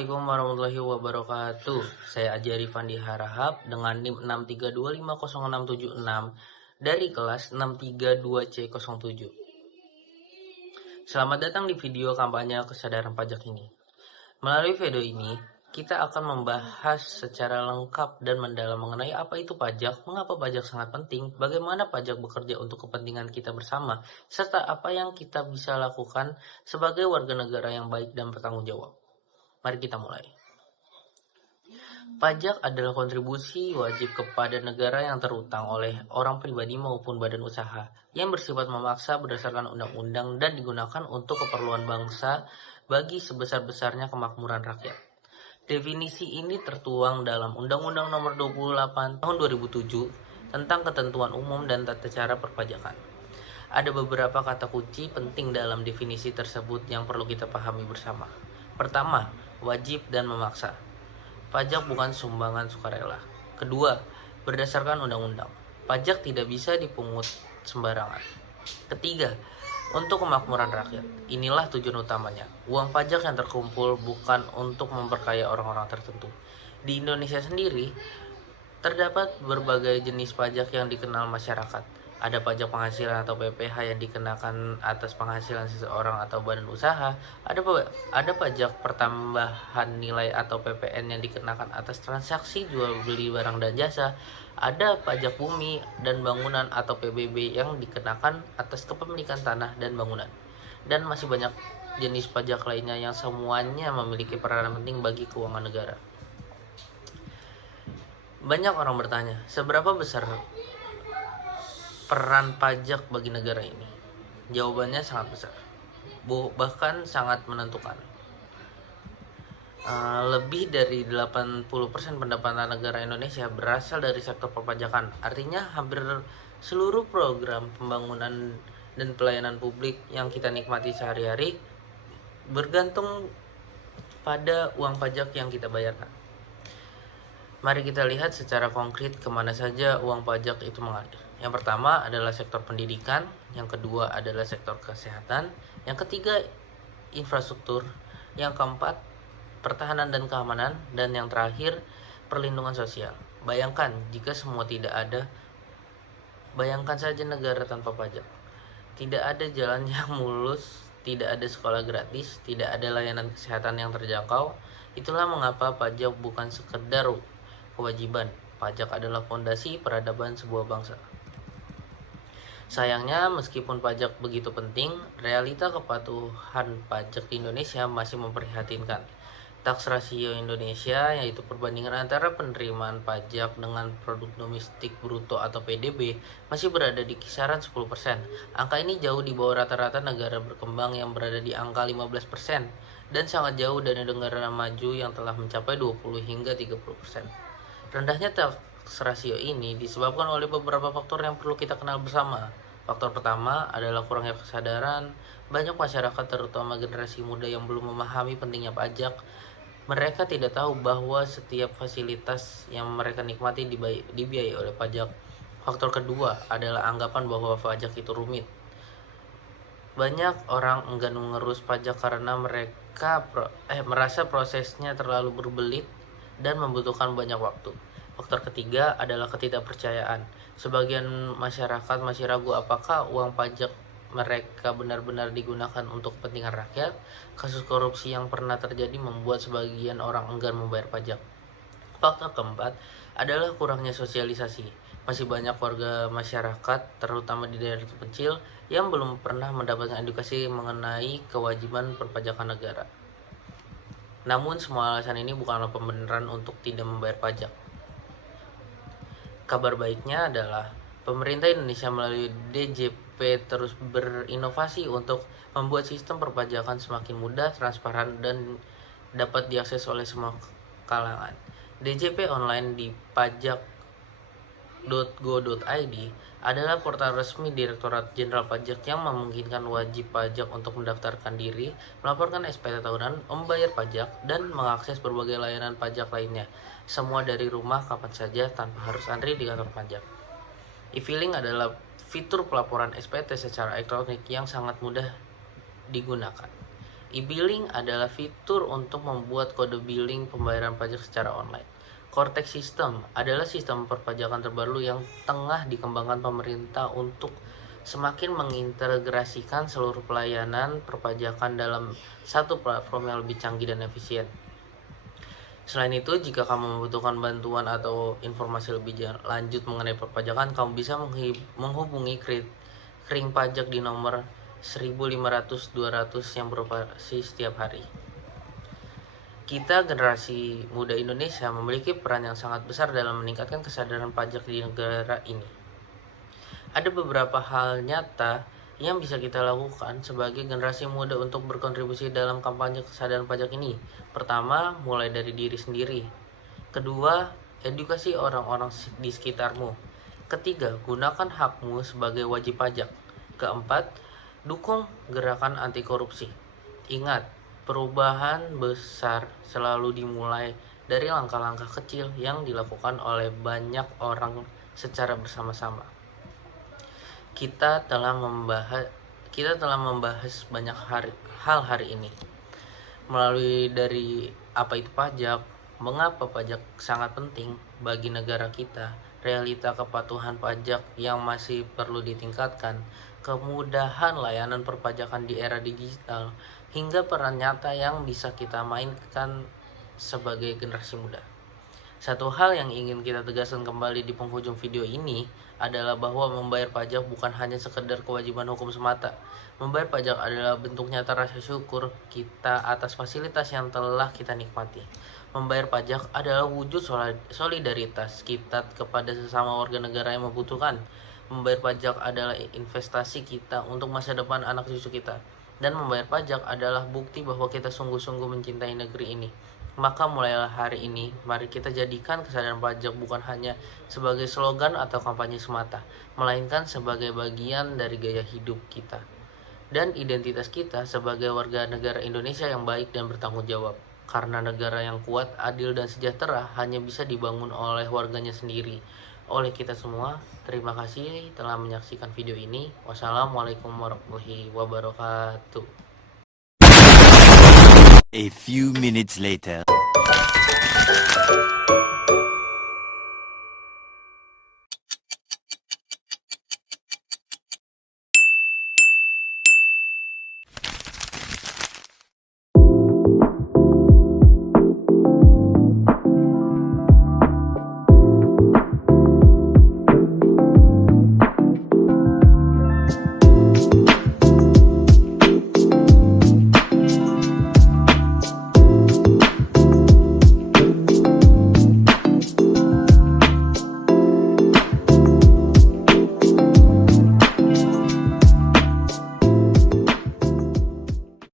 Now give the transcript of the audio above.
Assalamualaikum warahmatullahi wabarakatuh. Saya Ajari Fandi Harahap dengan NIM 632506676 dari kelas 632C07. Selamat datang di video kampanye kesadaran pajak ini. Melalui video ini, kita akan membahas secara lengkap dan mendalam mengenai apa itu pajak, mengapa pajak sangat penting, bagaimana pajak bekerja untuk kepentingan kita bersama, serta apa yang kita bisa lakukan sebagai warga negara yang baik dan bertanggung jawab. Mari kita mulai. Pajak adalah kontribusi wajib kepada negara yang terutang oleh orang pribadi maupun badan usaha yang bersifat memaksa berdasarkan undang-undang dan digunakan untuk keperluan bangsa bagi sebesar-besarnya kemakmuran rakyat. Definisi ini tertuang dalam Undang-Undang Nomor 28 Tahun 2007 tentang ketentuan umum dan tata cara perpajakan. Ada beberapa kata kunci penting dalam definisi tersebut yang perlu kita pahami bersama. Pertama, wajib dan memaksa. Pajak bukan sumbangan sukarela. Kedua, berdasarkan undang-undang. Pajak tidak bisa dipungut sembarangan. Ketiga, untuk kemakmuran rakyat. Inilah tujuan utamanya. Uang pajak yang terkumpul bukan untuk memperkaya orang-orang tertentu. Di Indonesia sendiri, terdapat berbagai jenis pajak yang dikenal masyarakat. Ada pajak penghasilan atau PPh yang dikenakan atas penghasilan seseorang atau badan usaha. Ada pajak pertambahan nilai atau PPN yang dikenakan atas transaksi jual beli barang dan jasa. Ada pajak bumi dan bangunan atau PBB yang dikenakan atas kepemilikan tanah dan bangunan. Dan masih banyak jenis pajak lainnya yang semuanya memiliki peranan penting bagi keuangan negara. Banyak orang bertanya, seberapa besar peran pajak bagi negara ini? Jawabannya sangat besar, bahkan sangat menentukan. Lebih dari 80% pendapatan negara Indonesia berasal dari sektor perpajakan. Artinya hampir seluruh program pembangunan dan pelayanan publik yang kita nikmati sehari-hari bergantung pada uang pajak yang kita bayarkan. Mari kita lihat secara konkret kemana saja uang pajak itu mengalir. Yang pertama adalah sektor pendidikan, yang kedua adalah sektor kesehatan, yang ketiga infrastruktur, yang keempat pertahanan dan keamanan, dan yang terakhir perlindungan sosial. Bayangkan jika semua tidak ada, bayangkan saja negara tanpa pajak. Tidak ada jalan yang mulus, tidak ada sekolah gratis, tidak ada layanan kesehatan yang terjangkau. Itulah mengapa pajak bukan sekedar kewajiban. Pajak adalah fondasi peradaban sebuah bangsa. Sayangnya, meskipun pajak begitu penting, realita kepatuhan pajak di Indonesia masih memprihatinkan. Tax rasio Indonesia, yaitu perbandingan antara penerimaan pajak dengan produk domestik bruto atau PDB, masih berada di kisaran 10%. Angka ini jauh di bawah rata-rata negara berkembang yang berada di angka 15%, dan sangat jauh dari negara maju yang telah mencapai 20 hingga 30%. Rendahnya tax rasio ini disebabkan oleh beberapa faktor yang perlu kita kenal bersama. Faktor pertama adalah kurangnya kesadaran. Banyak masyarakat, terutama generasi muda, yang belum memahami pentingnya pajak. Mereka tidak tahu bahwa setiap fasilitas yang mereka nikmati dibiayai oleh pajak. Faktor kedua adalah anggapan bahwa pajak itu rumit. Banyak orang enggan mengurus pajak karena mereka merasa prosesnya terlalu berbelit dan membutuhkan banyak waktu. Faktor ketiga adalah ketidakpercayaan. Sebagian masyarakat masih ragu apakah uang pajak mereka benar-benar digunakan untuk kepentingan rakyat. Kasus korupsi yang pernah terjadi membuat sebagian orang enggan membayar pajak. Faktor keempat adalah kurangnya sosialisasi. Masih banyak warga masyarakat, terutama di daerah terpencil, yang belum pernah mendapatkan edukasi mengenai kewajiban perpajakan negara. Namun semua alasan ini bukanlah pembenaran untuk tidak membayar pajak. Kabar baiknya adalah pemerintah Indonesia melalui DJP terus berinovasi untuk membuat sistem perpajakan semakin mudah, transparan, dan dapat diakses oleh semua kalangan. DJP online di pajak.go.id adalah portal resmi Direktorat Jenderal Pajak yang memungkinkan wajib pajak untuk mendaftarkan diri, melaporkan SPT tahunan, membayar pajak, dan mengakses berbagai layanan pajak lainnya. Semua dari rumah kapan saja tanpa harus antri di kantor pajak. E-filing adalah fitur pelaporan SPT secara elektronik yang sangat mudah digunakan. E-billing adalah fitur untuk membuat kode billing pembayaran pajak secara online. Cortex System adalah sistem perpajakan terbaru yang tengah dikembangkan pemerintah untuk semakin mengintegrasikan seluruh pelayanan perpajakan dalam satu platform yang lebih canggih dan efisien. Selain itu, jika kamu membutuhkan bantuan atau informasi lebih lanjut mengenai perpajakan, kamu bisa menghubungi Kering Pajak di nomor 1500-200 yang beroperasi setiap hari. Kita, generasi muda Indonesia, memiliki peran yang sangat besar dalam meningkatkan kesadaran pajak di negara ini. Ada beberapa hal nyata yang bisa kita lakukan sebagai generasi muda untuk berkontribusi dalam kampanye kesadaran pajak ini. Pertama, mulai dari diri sendiri. Kedua, edukasi orang-orang di sekitarmu. Ketiga, gunakan hakmu sebagai wajib pajak. Keempat, dukung gerakan anti korupsi. Ingat, perubahan besar selalu dimulai dari langkah-langkah kecil yang dilakukan oleh banyak orang secara bersama-sama. Kita telah membahas banyak hal hari ini, melalui dari apa itu pajak, mengapa pajak sangat penting bagi negara kita, realita kepatuhan pajak yang masih perlu ditingkatkan, kemudahan layanan perpajakan di era digital, hingga peran nyata yang bisa kita mainkan sebagai generasi muda. Satu hal yang ingin kita tegaskan kembali di penghujung video ini adalah bahwa membayar pajak bukan hanya sekedar kewajiban hukum semata. Membayar pajak adalah bentuk nyata rasa syukur kita atas fasilitas yang telah kita nikmati. Membayar pajak adalah wujud solidaritas kita kepada sesama warga negara yang membutuhkan. Membayar pajak adalah investasi kita untuk masa depan anak cucu kita. Dan membayar pajak adalah bukti bahwa kita sungguh-sungguh mencintai negeri ini. Maka mulailah hari ini, mari kita jadikan kesadaran pajak bukan hanya sebagai slogan atau kampanye semata, melainkan sebagai bagian dari gaya hidup kita dan identitas kita sebagai warga negara Indonesia yang baik dan bertanggung jawab. Karena negara yang kuat, adil, dan sejahtera hanya bisa dibangun oleh warganya sendiri. Oleh kita semua, terima kasih telah menyaksikan video ini. Wassalamualaikum warahmatullahi wabarakatuh. A few minutes later.